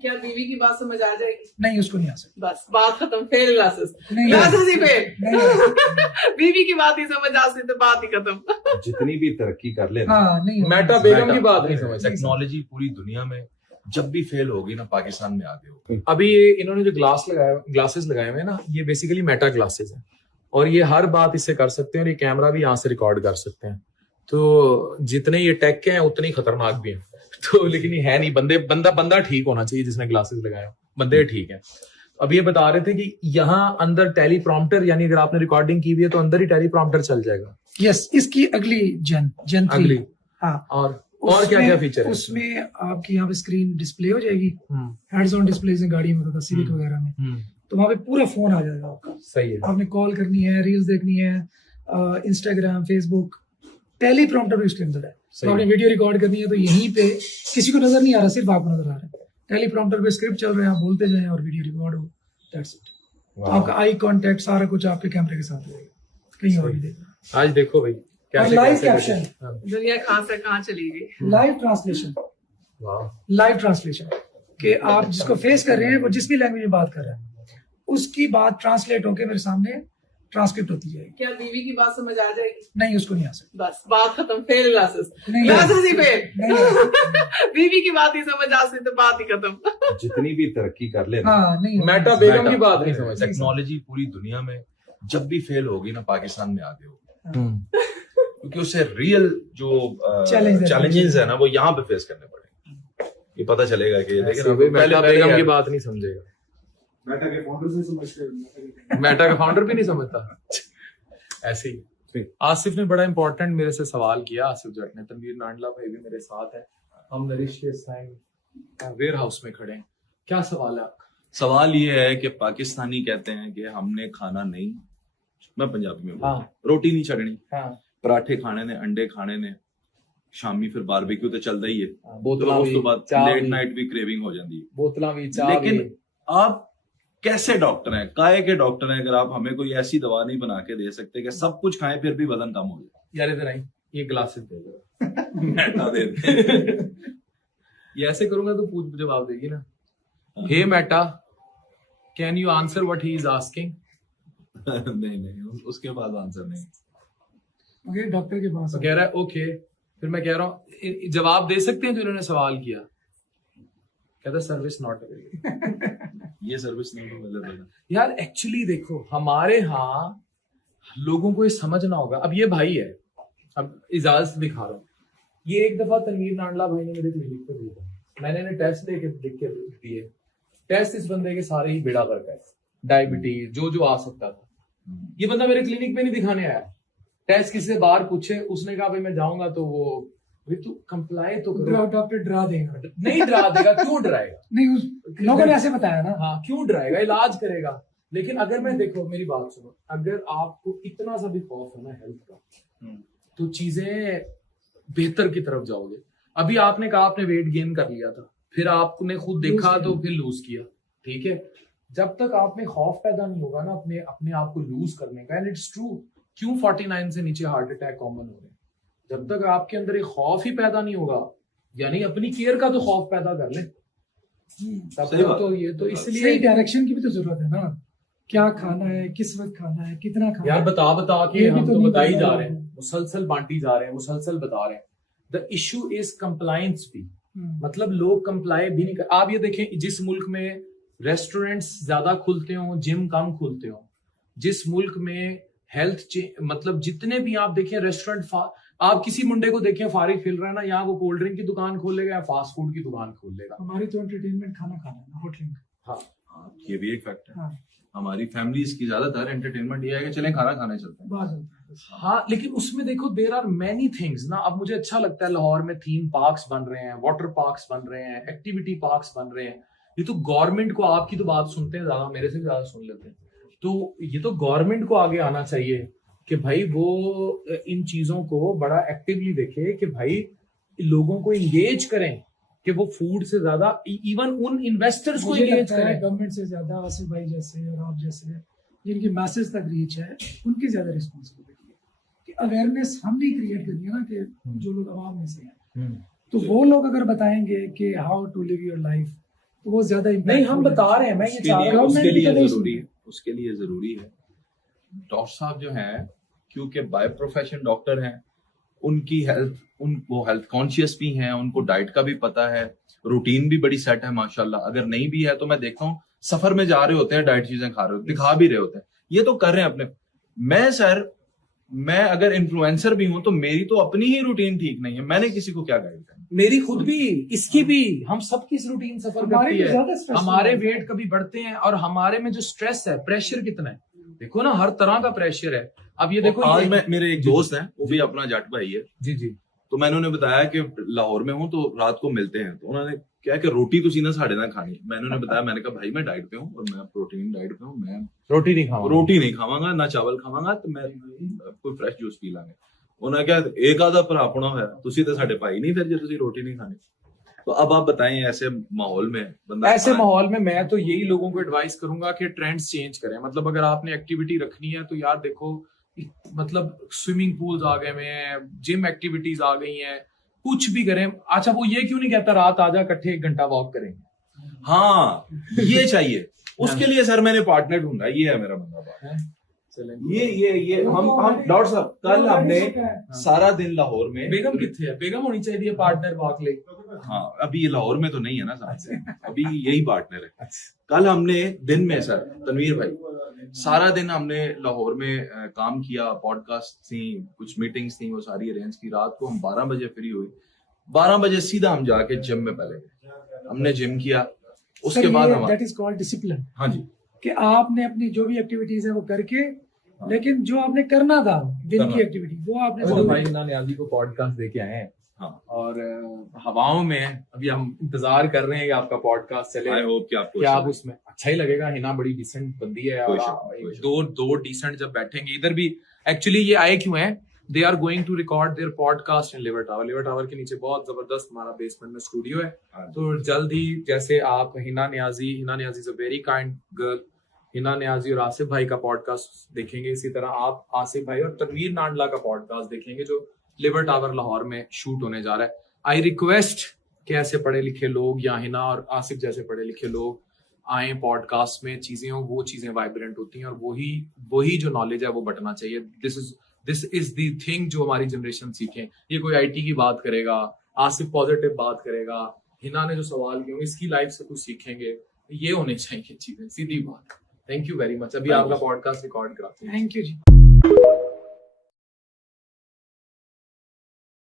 क्या बीवी की बात समझ आ जाएगी? नहीं, उसको नहीं आ सकती। बस बात खत्म, फेल ग्लासेस, नहीं, ग्लासेस ही फेल। नहीं, बीवी की बात ही समझ आ सकती तो बात ही खत्म। जितनी भी तरक्की कर ले हाँ, नहीं, मेटा बेगम की बात नहीं समझ सकते। टेक्नोलॉजी पूरी दुनिया में जब भी फेल होगी ना, पाकिस्तान में आगे होगी। अभी ये इन्होंने जो ग्लासेस लगाए हुए हैं ना, ये बेसिकली मेटा ग्लासेस हैं और ये हर बात इससे कर सकते हैं और ये कैमरा भी यहाँ से रिकॉर्ड कर सकते हैं। तो जितने ये टेक के हैं उतने ही खतरनाक भी हैं। तो लेकिन ये है नहीं, बंदा ठीक होना चाहिए जिसने ग्लासेस लगाए हो, बंदे ठीक है। अब ये बता रहे थे कि यहाँ अंदर टेलीप्रॉम्प्टर, यानी अगर आपने रिकॉर्डिंग की हुई है तो अंदर ही टेलीप्रॉम्प्टर चल जाएगा। यस, इसकी अगली जेन 3। अगली, हाँ। और क्या क्या फीचर है उसमें? आपकी यहाँ पे स्क्रीन डिस्प्ले हो जाएगी, हेड्स ऑन डिस्प्ले से गाड़ी में होता था सिविक वगैरह में, तो वहाँ पे पूरा फोन आ जाएगा आपका। सही है। आपने कॉल करनी है, रील्स देखनी है, इंस्टाग्राम, फेसबुक, टेलीप्रॉम्प्टर भी उसके अंदर है। तो आपने वीडियो रिकॉर्ड करनी है तो यहीं पे किसी को नजर नहीं आ रहा, सिर्फ आपको नजर आ रहा है। टेलीप्रॉम्प्टर पे स्क्रिप्ट चल रहा है, आप बोलते जाएं और वीडियो रिकॉर्ड हो, दैट्स इट। तो आपका आई कांटेक्ट सारा कुछ आपके कैमरे के साथ रहेगा, कहीं और भी देखना। आज देखो भाई लाइव कैप्शन, दुनिया कहाँ से कहाँ चली गई। लाइव ट्रांसलेशन, लाइव ट्रांसलेशन कि आप जिसको फेस कर रहे हैं वो जिस भी लैंग्वेज में बात कर रहे हैं उसकी बात ट्रांसलेट होकर मेरे सामने ट्रांसक्रिप्ट होती जाएगी। क्या बीवी की बात समझ आ जाएगी? नहीं, उसको नहीं आ सकती। बस बात खत्म, फेल ग्लासेस, नहीं, ग्लासेस ही फेल। नहीं, बीवी की बात ही समझ आ सकती तो बात ही खत्म। जितनी भी तरक्की कर ले, हाँ, नहीं, मेटा बेगम की बात नहीं समझ सकते। टेक्नोलॉजी पूरी दुनिया में जब भी फेल होगी ना, पाकिस्तान में आगे होगी। क्योंकि उससे रियल जो चैलेंजेस है ना, वो यहाँ पे फेस करने पड़ेंगे। ये पता चलेगा कि मेटा बेगम की बात नहीं समझेगा, मेटा के फाउंडर से समझते, मेटा का फाउंडर भी नहीं समझता। ऐसे ही आसिफ ने बड़ा इंपॉर्टेंट मेरे से सवाल किया, आसिफ जट ने। तनवीर नांडला भाई भी मेरे साथ है, हम नरिश के टाइम वेयर हाउस में खड़े हैं। क्या सवाल है आपका? सवाल ये है कि पाकिस्तानी कहते हैं कि हमने खाना नहीं, मैं पंजाबी में हाँ, रोटी नहीं छड़नी, हाँ, पराठे खाने ने, अंडे खाने ने, शामी फिर बारबेक्यू तो चलता ही है, बोतलां उस तो बाद चाह लेट भी, नाइट भी क्रेविंग हो जाती है। बोतलां भी, चाह लेकिन भी। आप कैसे डॉक्टर हैं, काहे के डॉक्टर हैं, अगर आप हमें कोई ऐसी दवा नहीं बना के दे सकते कि सब कुछ खाएं फिर भी वजन कम हो जाए? यार इधर आई, ये ग्लासेस दे दो। मेटा दे दे। ये ऐसे करूंगा तो पूछ जवाब देगी ना। Hey Meta, can you answer what he is asking? नहीं, उसके बाद आंसर नहीं। ओके, डॉक्टर के पास तो कह रहा है ओके। फिर मैं कह रहा हूँ जवाब दे सकते हैं जो इन्होंने सवाल किया? कहता सर्विस नॉट अवेलेबल। ये सर्विस नहीं अवेलेबल। यार एक्चुअली देखो, हमारे यहाँ लोगों को ये समझना होगा। अब ये भाई है, अब इजाजत दिखा रहा हूँ, ये एक दफा तनवीर नांडला भाई ने मेरे क्लिनिक पे भेजा, मैंने इन्हें टेस्ट लिख के दिए। टेस्ट इस बंदे के सारे ही बेड़ा गर्क है, डायबिटीज जो आ सकता था। ये बंदा मेरे क्लिनिक पे नहीं दिखाने आया, टेस्ट किसी से बाहर पूछे, उसने कहा भाई मैं जाऊंगा तो वो तू कंप्लाई तो करो। डॉक्टर डरा देगा? नहीं डरा देगा, क्यों डराएगा? नहीं, लोगों ने ऐसे बताया ना। हाँ, क्यों डराएगा, इलाज करेगा। लेकिन अगर मैं देखो, मेरी बात सुनो, अगर आपको इतना सा भी खौफ है ना हेल्थ का, तो चीजें बेहतर की तरफ जाओगे। अभी आपने कहा आपने वेट गेन कर लिया था, फिर आपने खुद देखा तो फिर लूज किया, ठीक है। जब तक आप में खौफ पैदा नहीं होगा ना अपने आप को लूज करने का, एंड इट्स ट्रू, क्यों 49 से नीचे हार्ट अटैक कॉमन हो रहे हैं? जब तक आपके अंदर एक खौफ ही पैदा नहीं होगा, यानी अपनी केयर का तो खौफ पैदा कर ले, तब तक तो ये तो इसलिए सही डायरेक्शन की भी तो जरूरत है ना, क्या खाना है, किस वक्त खाना है, कितना खाना यार है। बता के ये भी हम तो तो नहीं बताई पता जा है। रहे हैं, मुसलसल बांटी जा रहे हैं, मुसलसल बता रहे हैं। द इशू इज कंप्लायंस भी, मतलब लोग कंप्लाई भी नहीं कर। आप ये देखें, जिस मुल्क में रेस्टोरेंट्स ज्यादा खुलते हो, जिम कम खुलते हो, जिस मुल्क में हेल्थ मतलब जितने भी आप देखें रेस्टोरेंट, आप किसी मुंडे को देखें फारिग फिल रहा है ना, यहाँ वो कोल्ड ड्रिंक की दुकान खोल लेगा या फास्ट फूड की दुकान खोल लेगा। हमारी तो एंटरटेनमेंट खाना है ना, होटलिंग। हाँ, ये भी एक फैक्ट है। हाँ, हमारी फैमिलीज की ज्यादातर एंटरटेनमेंट ये है कि चलें खाना खाने चलते हैं। बात होती है। हाँ, लेकिन उसमें देखो देयर आर मेनी थिंग्स ना। अब मुझे अच्छा लगता है लाहौर में थीम पार्क्स बन रहे हैं, वाटर पार्क्स बन रहे हैं, एक्टिविटी पार्क्स बन रहे हैं। ये तो गवर्नमेंट को, आपकी तो बात सुनते हैं ज्यादा, मेरे से ज्यादा सुन लेते हैं, तो ये तो गवर्नमेंट को आगे आना चाहिए कि भाई वो इन चीजों को बड़ा एक्टिवली देखे, कि भाई लोगों को इंगेज करें, कि वो फूड से ज्यादा इवन उन इन्वेस्टर्स को इंगेज करें। गवर्नमेंट से ज्यादा आसिफ भाई जैसे और आप जैसे जिनकी मैसेज तक रीच है, उनकी ज्यादा रिस्पॉन्सिबिलिटी है कि अवेयरनेस हमने क्रिएट करनी है ना, कि जो लोग आवाम में से हैं, तो वो लोग अगर बताएंगे कि how to live your life, तो वो ज्यादा नहीं, हम बता रहे हैं, मैं ये चाह रहा हूँ। उसके लिए government जरूरी है, उसके लिए जरूरी है डॉक्टर साहब जो हैं, क्योंकि बाय प्रोफेशन डॉक्टर हैं, उनकी हेल्थ, वो हेल्थ कॉन्शियस भी हैं, उनको डाइट का भी पता है, रूटीन भी बड़ी सेट है माशाल्लाह। अगर नहीं भी है तो मैं देखता हूँ सफर में जा रहे होते हैं, डाइट चीजें खा रहे होते, दिखा भी रहे होते हैं, ये तो कर रहे हैं अपने। मैं सर, मैं अगर इन्फ्लुएंसर भी हूं तो मेरी तो अपनी ही रूटीन ठीक नहीं है, मैंने किसी को क्या गाइड करना। मेरी खुद भी, इसकी भी, हम सबकी इस रूटीन सफर हमारे करती तो ज्यादा है। stress हमारे होता है। वेट कभी बढ़ते हैं, और हमारे में जो स्ट्रेस है, प्रेशर कितना है, देखो ना, हर तरह का प्रेशर है। अब ये देखो, आज ये मेरे एक दोस्त हैं, वो भी अपना जट भाई है, जी जी, तो मैंने उन्हें बताया कि लाहौर में हूँ तो रात को मिलते हैं, तो उन्होंने क्या कि रोटी तो सीना साढ़े ना खानी। मैंने उन्हें बताया, मैंने कहा भाई मैं डाइट पे हूँ और मैं प्रोटीन डाइट पे हूँ, मैं रोटी नहीं खाऊंगा, रोटी नहीं खावांगा, ना चावल खावांगा, तो मैं कोई फ्रेश जूस पी लांगे। उन्होंने कहा एक आधा भरा अपना है, तुसी तो साढ़े भाई नहीं, फिर जो तुसी रोटी नहीं खानी। तो अब आप बताएं, ऐसे माहौल में बंदा, ऐसे माहौल में मैं तो यही लोगों को एडवाइस करूंगा कि ट्रेंड्स चेंज करें। मतलब अगर आपने एक्टिविटी रखनी है तो यार देखो, मतलब स्विमिंग पूल्स आ गए हैं, जिम एक्टिविटीज आ गई हैं, कुछ भी करें। अच्छा, वो ये क्यों नहीं कहता रात आजा इकट्ठे 1 घंटा वॉक करेंगे? हाँ ये चाहिए, उसके लिए सर मैंने पार्टनर ढूंढा, ये है मेरा बंदा बात। ये हम डॉक्टर साहब, कल हमने सारा दिन लाहौर में, बेगम कितने है? बेगम होनी चाहिए पार्टनर वॉक ले। हाँ अभी ये लाहौर में तो नहीं है ना साथ से, अभी यही पार्टनर है। कल हमने दिन में सर, तनवीर भाई, सारा दिन हमने लाहौर में काम किया, पॉडकास्ट थी, कुछ मीटिंग्स थी, वो सारी अरेंज की। रात को हम 12 बजे फ्री हुई, 12 बजे सीधा हम जाके जिम में पहले गए, हमने जिम किया, उसके बाद हम, दैट इज कॉल्ड डिसिप्लिन, हाँ जी, कि आपने अपनी जो भी एक्टिविटीज है वो करके, लेकिन जो आपने करना था दिन की एक्टिविटी वो आपने तो follow भाई की। हिना नियाज़ी को पॉडकास्ट देके आए हैं, हाँ। और हवाओं में अभी हम इंतजार कर रहे हैं कि आपका पॉडकास्ट चले। आई होप कि आपको क्या आप उसमें अच्छा ही लगेगा। हिना बड़ी डिसेंट बंदी है, कोई और शक नहीं, कोई शक दो डिसेंट जब बैठेंगे इधर भी। एक्चुअली ये आए क्यों हैं? They are going to record their podcast in lever tower. Lever tower के नीचे बहुत जबरदस्त हमारा बेसमेंट में स्टूडियो है। हाँ। तो जल्द ही, जैसे आप Hina Niazi is a very kind girl, Hina Niazi और आसिफ भाई का पॉडकास्ट देखेंगे, इसी तरह आप आसिफ भाई और तनवीर नांडला का पॉडकास्ट देखेंगे जो लिवर टावर लाहौर में शूट होने जा रहा है। आई रिक्वेस्ट कि ऐसे पढ़े लिखे लोग या हिना और आसिफ जैसे पढ़े लिखे लोग आए पॉडकास्ट में, चीजें हो, वो चीजें वाइब्रेंट होती हैं, और वही जो नॉलेज है वो बटना चाहिए। दिस इज दी थिंग जो हमारी जनरेशन सीखे। ये कोई आईटी की बात करेगा, आसिफ पॉजिटिव बात करेगा, हिना ने जो सवाल किए इसकी लाइफ से कुछ सीखेंगे, ये होने चाहिए चीजें, सीधी बात। Thank you very much. अभी आपका पॉडकास्ट रिकॉर्ड कराते हैं। Thank you ji.